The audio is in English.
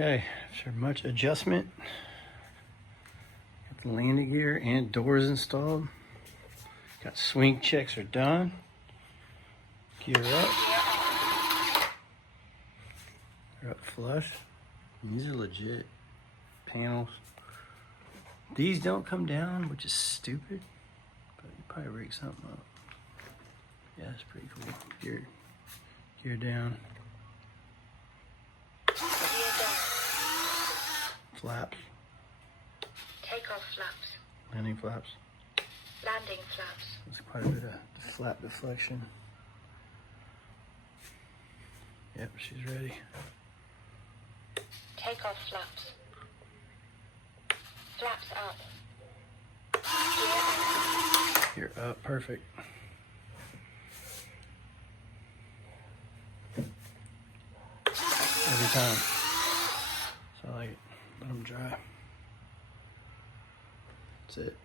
Okay, after much adjustment, got the landing gear and doors installed. Got swing checks are done. Gear up. They're up flush. And these are legit panels. These don't come down, which is stupid, but you probably rig something up. Yeah, that's pretty cool. Gear down. Flaps. Takeoff flaps. Landing flaps. Landing flaps. That's quite a bit of flap deflection. Yep, she's ready. Takeoff flaps. Flaps up. Gear up, perfect. Every time. So I like it. Let them dry. That's it.